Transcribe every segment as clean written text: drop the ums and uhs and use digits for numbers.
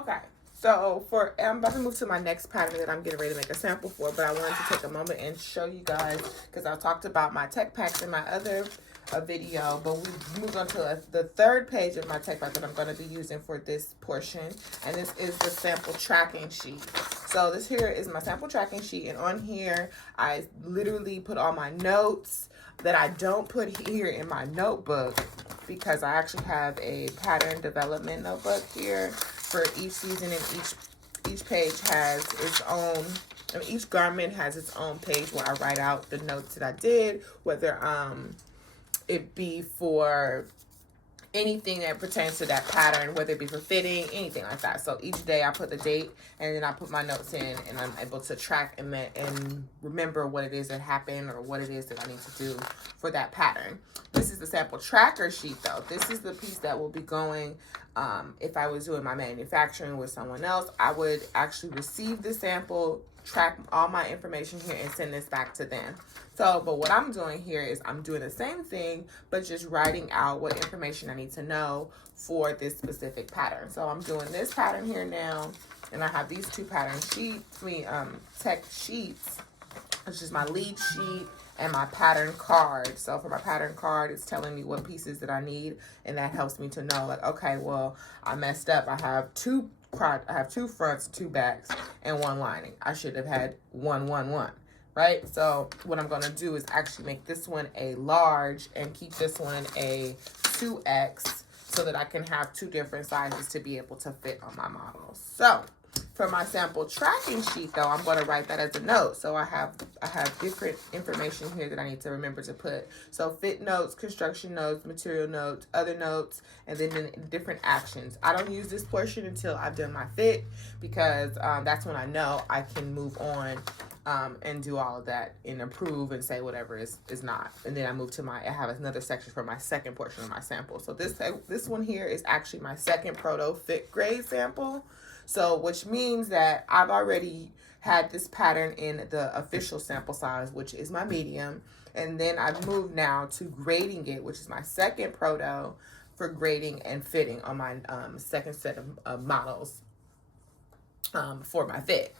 Okay, so I'm about to move to my next pattern that I'm getting ready to make a sample for, but I wanted to take a moment and show you guys, because I talked about my tech packs in my other video, but we moved on to the third page of my tech pack that I'm going to be using for this portion, and this is the sample tracking sheet. So this here is my sample tracking sheet, and on here I literally put all my notes that I don't put here in my notebook, because I actually have a pattern development notebook here for each season, and each page has its own, each garment has its own page where I write out the notes that I did, whether it be for anything that pertains to that pattern, whether it be for fitting, anything like that. So each day I put the date, and then I put my notes in, and I'm able to track and remember what it is that happened or what it is that I need to do for that pattern. This is the sample tracker sheet though. This is the piece that will be going, if I was doing my manufacturing with someone else, I would actually receive the sample, track all my information here, and send this back to them. So, but what I'm doing here is I'm doing the same thing, but just writing out what information I need to know for this specific pattern. So I'm doing this pattern here now, and I have these two pattern sheets, tech sheets, which is my lead sheet and my pattern card. So for my pattern card, it's telling me what pieces that I need, and that helps me to know, like, okay, well, I messed up. I have two fronts, two backs, and one lining. I should have had one, right? So what I'm going to do is actually make this one a large and keep this one a 2X, so that I can have two different sizes to be able to fit on my models. So for my sample tracking sheet though, I'm going to write that as a note. So I have different information here that I need to remember to put. So fit notes, construction notes, material notes, other notes, and then different actions. I don't use this portion until I've done my fit, because that's when I know I can move on and do all of that and approve and say whatever is not. And then I move to I have another section for my second portion of my sample. So this one here is actually my second proto fit grade sample. So which means that I've already had this pattern in the official sample size, which is my medium. And then I've moved now to grading it, which is my second proto for grading and fitting on my second set of models for my fit.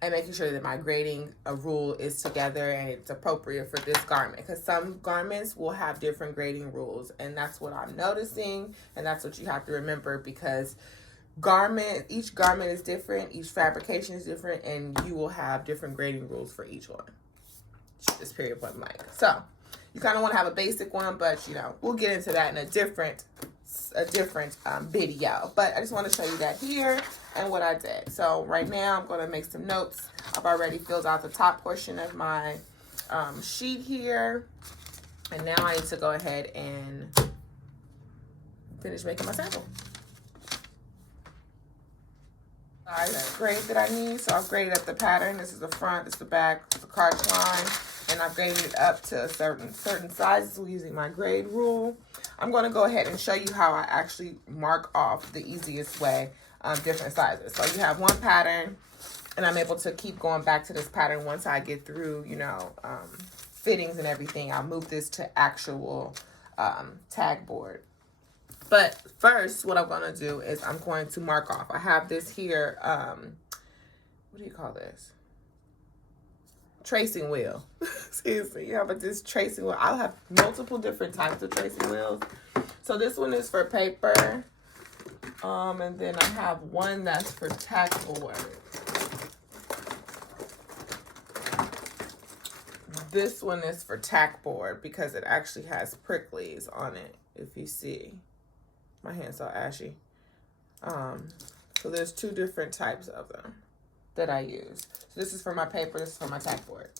And making sure that my grading rule is together and it's appropriate for this garment, because some garments will have different grading rules, and that's what I'm noticing, and that's what you have to remember, because each garment is different, each fabrication is different, and you will have different grading rules for each one. Just period point blank. So you kind of want to have a basic one, but we'll get into that in a different video. But I just want to show you that here and what I did. So right now I'm going to make some notes. I've already filled out the top portion of my sheet here, and now I need to go ahead and finish making my sample. All right, grade that I need. So I've graded up the pattern. This is the front, this is the back, this is the crotch line, and I've graded it up to certain sizes using my grade rule. I'm going to go ahead and show you how I actually mark off the easiest way different sizes. So you have one pattern, and I'm able to keep going back to this pattern once I get through, fittings and everything. I'll move this to actual tag board. But first, what I'm going to do is I'm going to mark off. I have this here, what do you call this? Tracing wheel. Excuse me. Yeah, but this tracing wheel, I'll have multiple different types of tracing wheels. So this one is for paper. And then I have one that's for tack board. This one is for tack board because it actually has pricklies on it, if you see. My hand's so ashy. So there's two different types of them that I use. So this is for my paper, this is for my tack board.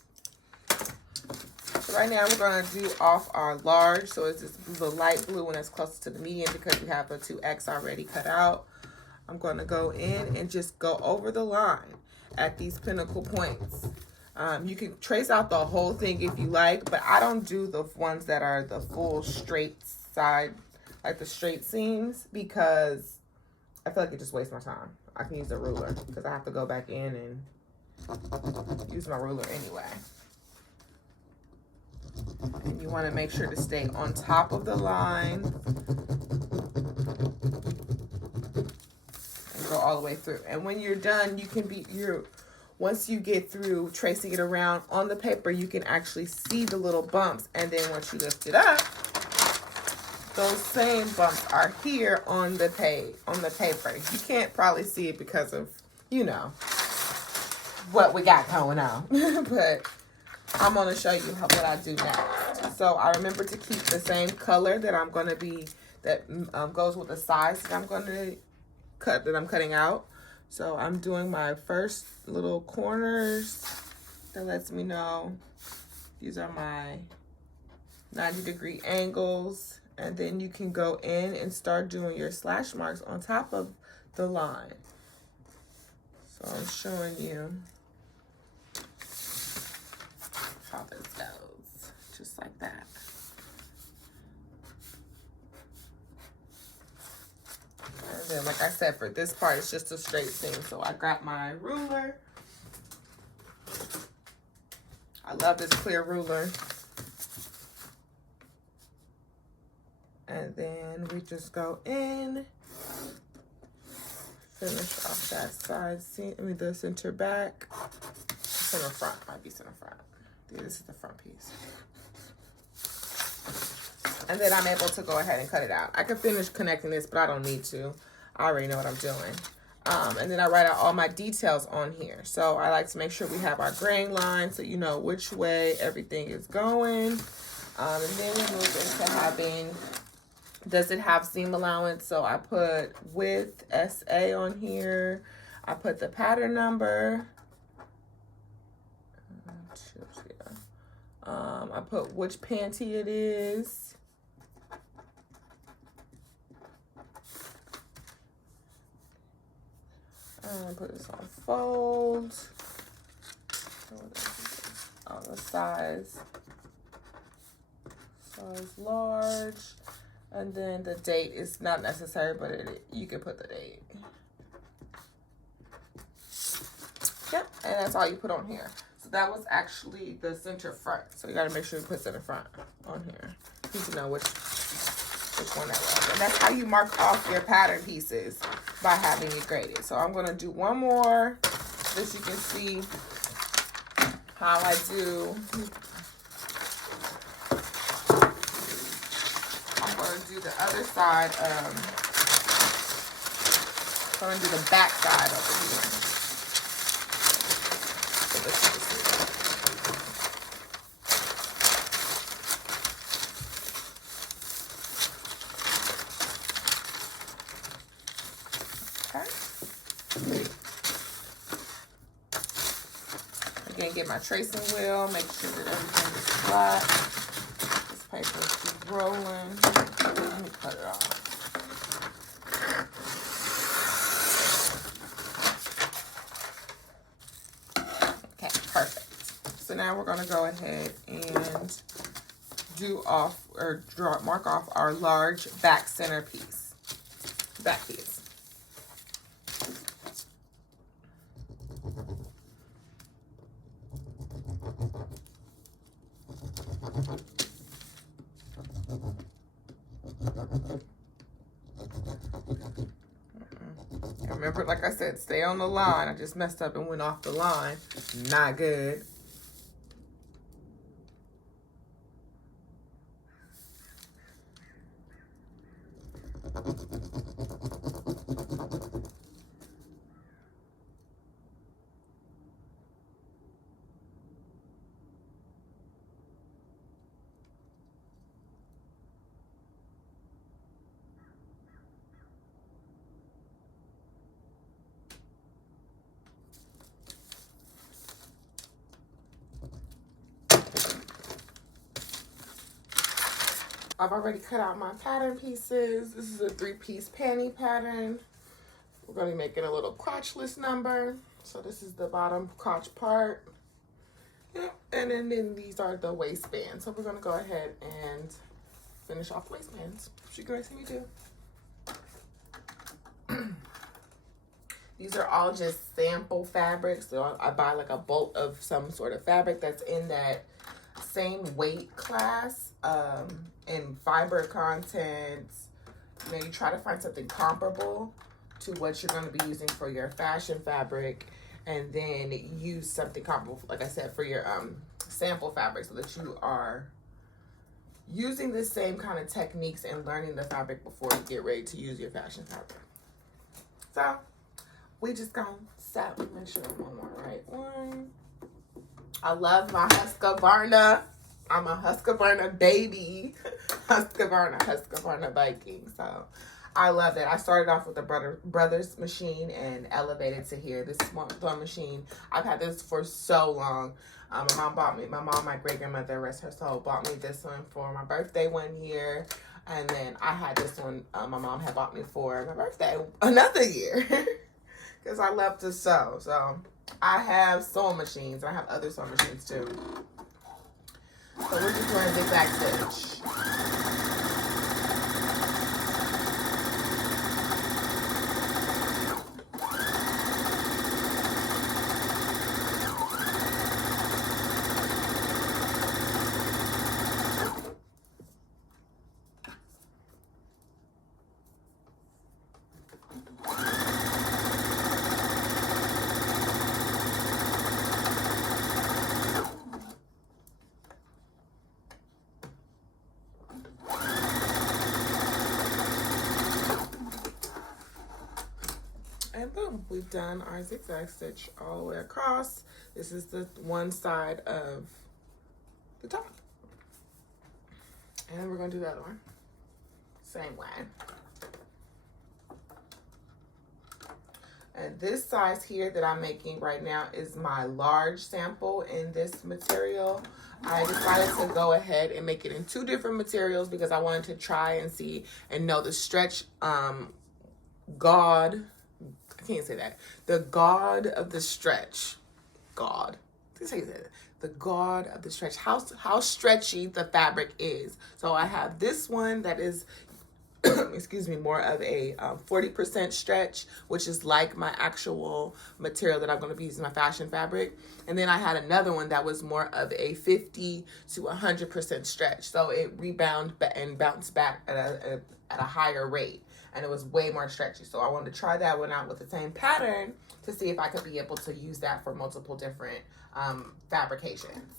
So right now we're going to do off our large. So it's the light blue one that's closest to the medium because we have a 2X already cut out. I'm going to go in and just go over the line at these pinnacle points. You can trace out the whole thing if you like, but I don't do the ones that are the full straight side, like the straight seams, because I feel like it just wastes my time. I can use a ruler because I have to go back in and use my ruler anyway. And you want to make sure to stay on top of the line and go all the way through. And when you're done, once you get through tracing it around on the paper, you can actually see the little bumps. And then once you lift it up, those same bumps are here on the paper. You can't probably see it because of, you know, what we got going on. But I'm going to show you what I do next. So I remember to keep the same color that I'm going to be, that goes with the size that I'm going to cut, that I'm cutting out. So I'm doing my first little corners. That lets me know these are my 90-degree angles. And then you can go in and start doing your slash marks on top of the line. So I'm showing you how this goes, just like that. And then, like I said, for this part, it's just a straight seam. So I got my ruler. I love this clear ruler. And then we just go in, finish off that side seam, the center back. Center front, might be center front. Yeah, this is the front piece. And then I'm able to go ahead and cut it out. I can finish connecting this, but I don't need to. I already know what I'm doing. And then I write out all my details on here. So I like to make sure we have our grain line so you know which way everything is going. And then we move into having, does it have seam allowance? So I put width SA on here. I put the pattern number. I put which panty it is. Put this on fold. Oh, the size. Size large. And then the date is not necessary, but you can put the date. Yep, and that's all you put on here. So that was actually the center front. So you got to make sure you put center front on here. You need to know which one that was. And that's how you mark off your pattern pieces, by having it graded. So I'm going to do one more so that you can see how I do. I'm going to do the other side. I'm going to do the back side over here. So this is again, get my tracing wheel, make sure that everything is flat. This paper is rolling. Let me cut it off. Okay, perfect. So now we're gonna go ahead and mark off our large back center piece. Back piece. Remember, like I said, stay on the line. I just messed up and went off the line. Not good. I've already cut out my pattern pieces. This is a 3-piece panty pattern. We're going to be making a little crotchless number. So this is the bottom crotch part. Yep. And then these are the waistbands. So we're going to go ahead and finish off the waistbands. What you guys see me do? These are all just sample fabrics. So I buy like a bolt of some sort of fabric that's in that same weight class. And fiber content, you know, you try to find something comparable to what you're going to be using for your fashion fabric, and then use something comparable, like I said, for your sample fabric, so that you are using the same kind of techniques and learning the fabric before you get ready to use your fashion fabric. So we just gonna stop and make sure I'm on the right one. I love my Husqvarna. I'm a Husqvarna baby. Husqvarna Viking. So I love it. I started off with the Brothers machine and elevated to here. This small throwing machine. I've had this for so long. My great-grandmother, rest her soul, bought me this one for my birthday one year. And then I had this one, my mom had bought me for my birthday another year. Because I love to sew. So I have sewing machines. I have other sewing machines too. So we're just doing a zigzag stitch. And boom, we've done our zigzag stitch all the way across. This is the one side of the top. And we're gonna do the other one. Same way. And this size here that I'm making right now is my large sample in this material. I decided to go ahead and make it in 2 different materials because I wanted to try and see and know the stretch God. I can't say that. The God of the stretch. God. This is how you say that. The God of the stretch. How stretchy the fabric is. So I have this one that is, excuse me, more of a 40% stretch, which is like my actual material that I'm going to be using my fashion fabric. And then I had another one that was more of a 50 to 100% stretch. So it rebounded and bounced back at a higher rate. And it was way more stretchy. So I wanted to try that one out with the same pattern to see if I could be able to use that for multiple different fabrications.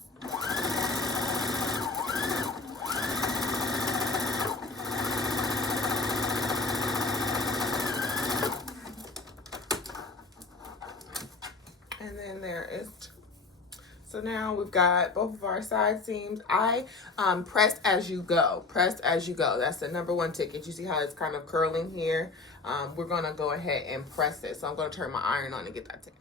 And then there is, so now we've got both of our side seams. I press as you go. Press as you go. That's the #1 ticket. You see how it's kind of curling here? We're going to go ahead and press it. So I'm going to turn my iron on and get that ticket.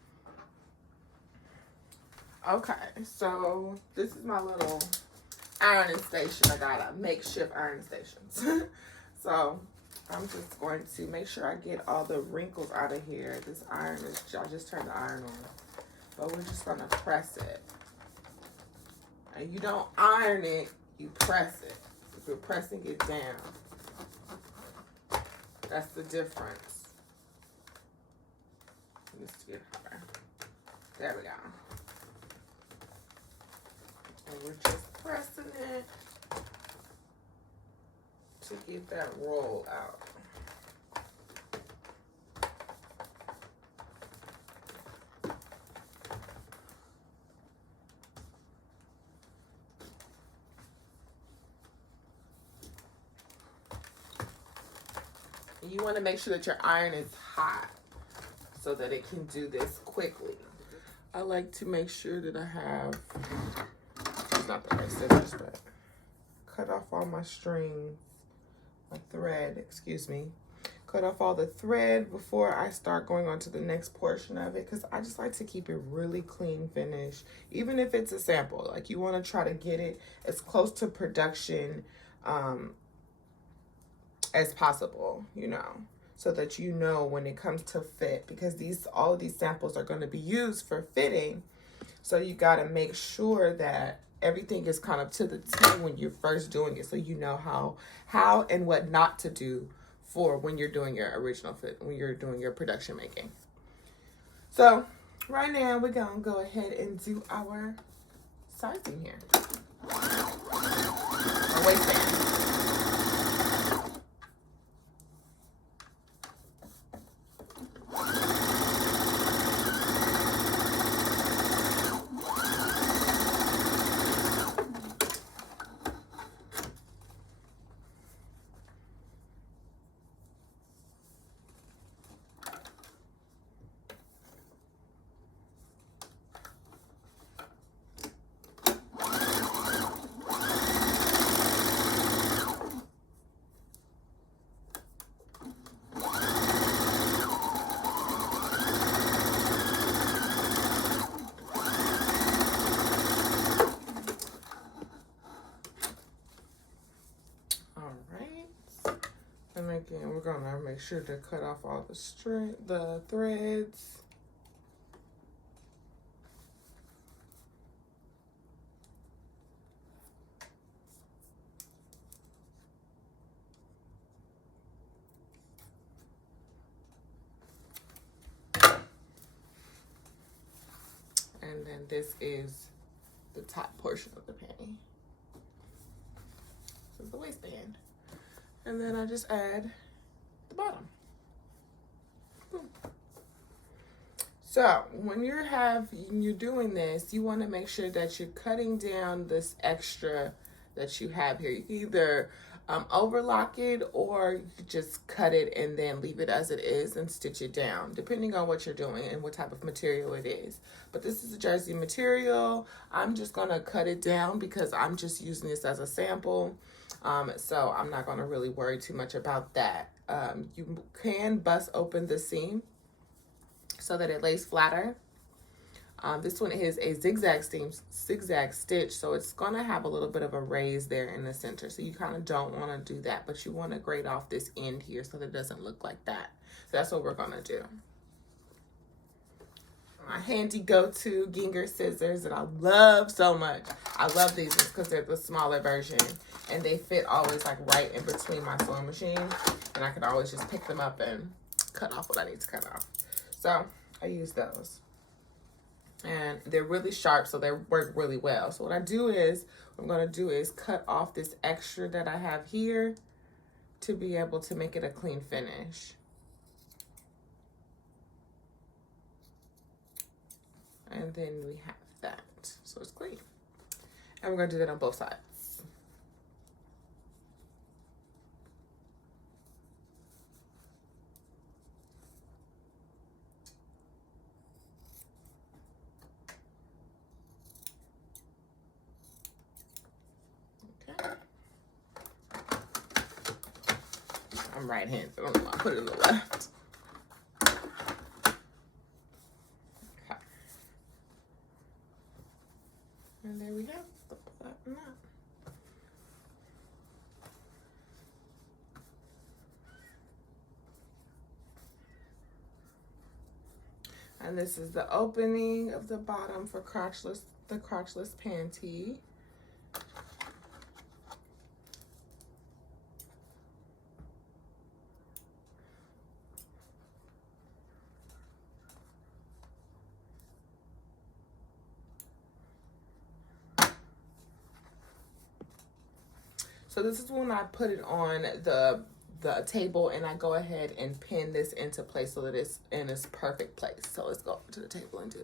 Okay, so this is my little ironing station. I got a makeshift ironing station. So I'm just going to make sure I get all the wrinkles out of here. This iron is, I just turned the iron on. But we're just going to press it. And you don't iron it, you press it. If you're pressing it down, that's the difference. Let's get higher. There we go. And we're just pressing it to get that roll out. You want to make sure that your iron is hot so that it can do this quickly. I like to make sure that I have, it's not the right scissors, but cut off all my strings, my thread, excuse me. Cut off all the thread before I start going on to the next portion of it, because I just like to keep it really clean finish. Even if it's a sample, like you want to try to get it as close to production as possible, you know, so that you know when it comes to fit, because all of these samples are going to be used for fitting. So you got to make sure that everything is kind of to the T when you're first doing it, so you know how and what not to do for when you're doing your original fit, when you're doing your production making. So right now we're gonna go ahead and do our sizing here, our waistband. sure to cut off all the threads. And then this is the top portion of the panty. This is the waistband. And then I just add the bottom. Boom. So when you're doing this, you want to make sure that you're cutting down this extra that you have here. You can either overlock it, or you could just cut it and then leave it as it is and stitch it down, depending on what you're doing and what type of material it is. But this is a jersey material. I'm just gonna cut it down because I'm just using this as a sample. So I'm not gonna really worry too much about that. You can bust open the seam so that it lays flatter. This one is a zigzag stitch, so it's gonna have a little bit of a raise there in the center. So you kind of don't want to do that, but you want to grade off this end here so that it doesn't look like that. So that's what we're gonna do. My handy go-to Ginger scissors that I love so much. I love these because they're the smaller version, and they fit always like right in between my sewing machine, and I can always just pick them up and cut off what I need to cut off. So I use those. And they're really sharp, so they work really well. So what I'm gonna do is cut off this extra that I have here to be able to make it a clean finish. And then we have that, so it's clean. And we're gonna do that on both sides. I'm right-handed, I don't know why I put it in the left. Okay. And there we have the button up. And this is the opening of the bottom for the crotchless panty. So this is when I put it on the table, and I go ahead and pin this into place so that it's in its perfect place. So let's go to the table and do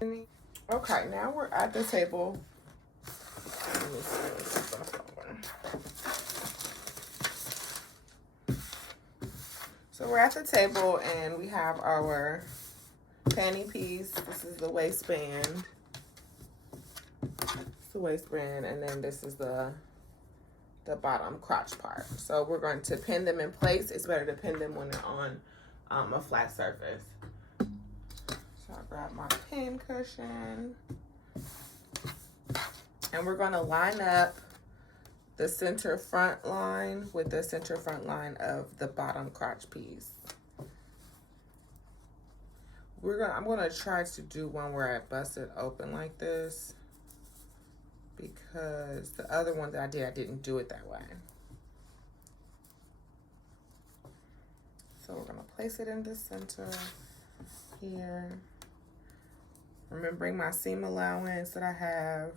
that. Okay, now we're at the table. Let me see. So we're at the table, and we have our panty piece. This is the waistband. The waistband, and then this is the bottom crotch part. So we're going to pin them in place. It's better to pin them when they're on a flat surface. So I'll grab my pin cushion, and we're going to line up the center front line with the center front line of the bottom crotch piece. I'm gonna try to do one where I bust it open like this, because the other one that I didn't do it that way. So we're gonna place it in the center here. Remembering my seam allowance that I have.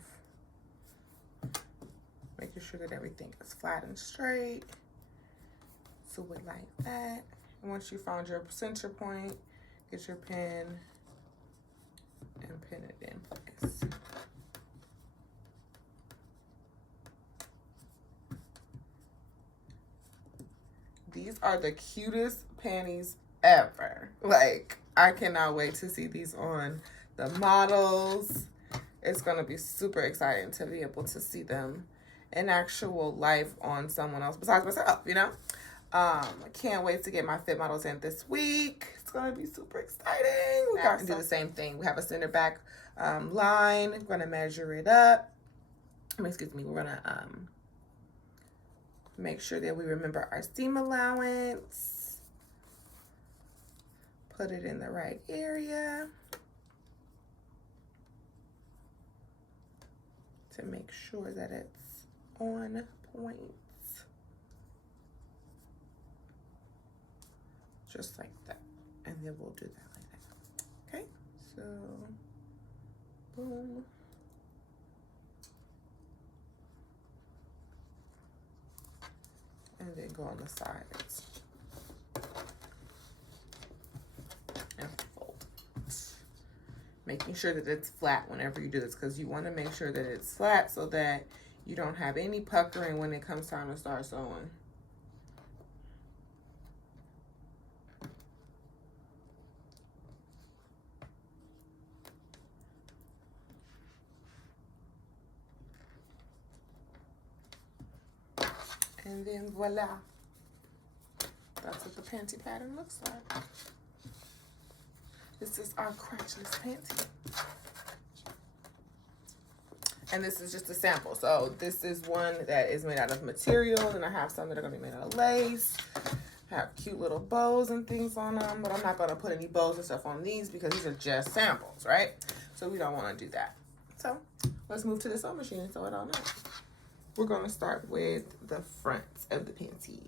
Making sure that everything is flat and straight. So it like that. And once you found your center point, get your pin and pin it in place. These are the cutest panties ever. Like, I cannot wait to see these on the models. It's gonna be super exciting to be able to see them in actual life on someone else besides myself, you know? I can't wait to get my fit models in this week. It's gonna be super exciting. We're gonna do the same thing. We have a center back line. We're gonna measure it up. Excuse me, we're gonna Make sure that we remember our seam allowance. Put it in the right area to make sure that it's on point. Just like that. And then we'll do that like that. Okay, so boom. And then go on the sides. And fold. Making sure that it's flat whenever you do this, because you want to make sure that it's flat so that you don't have any puckering when it comes time to start sewing. And then voila. That's what the panty pattern looks like. This is our crotchless panty. And this is just a sample. So this is one that is made out of material, and I have some that are gonna be made out of lace. Have cute little bows and things on them, but I'm not gonna put any bows and stuff on these because these are just samples, right? So we don't wanna do that. So let's move to the sewing machine and sew it all night. We're gonna start with the front of the panties.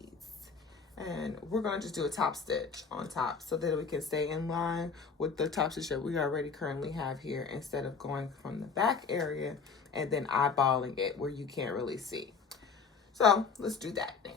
And we're gonna just do a top stitch on top so that we can stay in line with the top stitch that we already currently have here, instead of going from the back area and then eyeballing it where you can't really see. So let's do that now.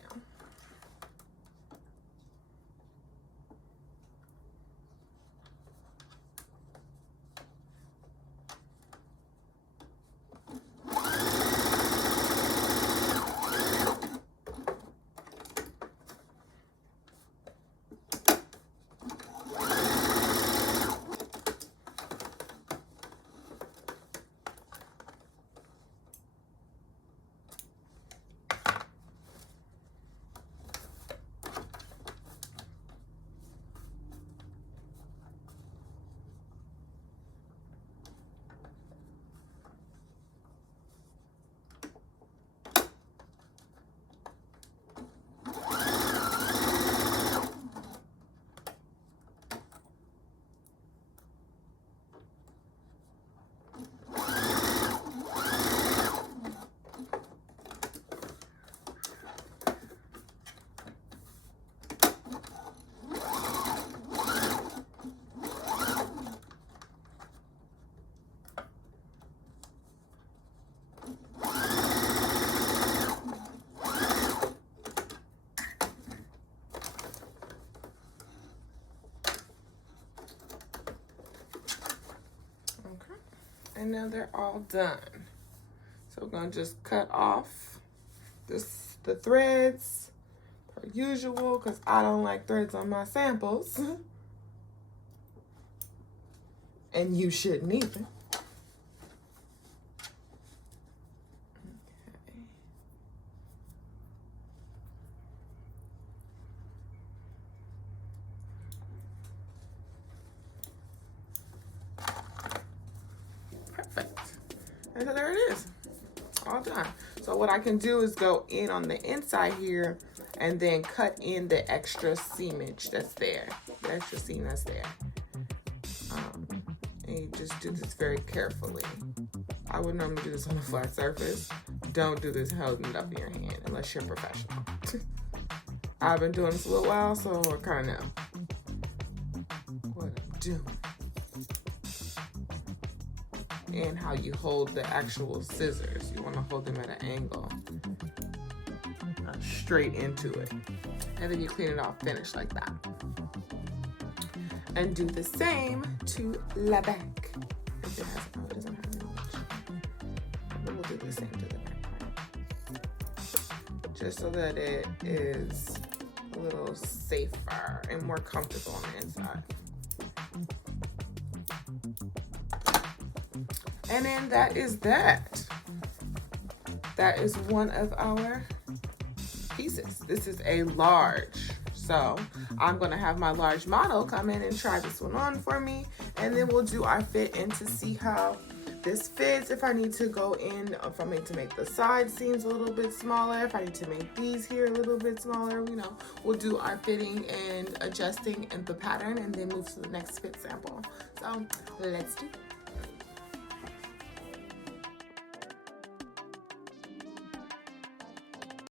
And now they're all done. So we're gonna just cut off the threads per usual, because I don't like threads on my samples. And you shouldn't either. Perfect. And so there it is, all done. So what I can do is go in on the inside here and then cut in the extra seamage that's there, the extra seam that's there. And you just do this very carefully. I would normally do this on a flat surface. Don't do this holding it up in your hand unless you're professional. I've been doing this a little while, so I kind of know what I'm doing. And how you hold the actual scissors. You want to hold them at an angle, straight into it. And then you clean it off, finish like that. And do the same to la back. If it has, oh, it doesn't have much. But we'll do the same to the back part. Just so that it is a little safer and more comfortable on the inside. And then that is that. That is one of our pieces. This is a large. So I'm gonna have my large model come in and try this one on for me. And then we'll do our fit in to see how this fits, if I need to go in, if I need to make the side seams a little bit smaller, if I need to make these here a little bit smaller, you know, we'll do our fitting and adjusting in the pattern and then move to the next fit sample. So let's do it.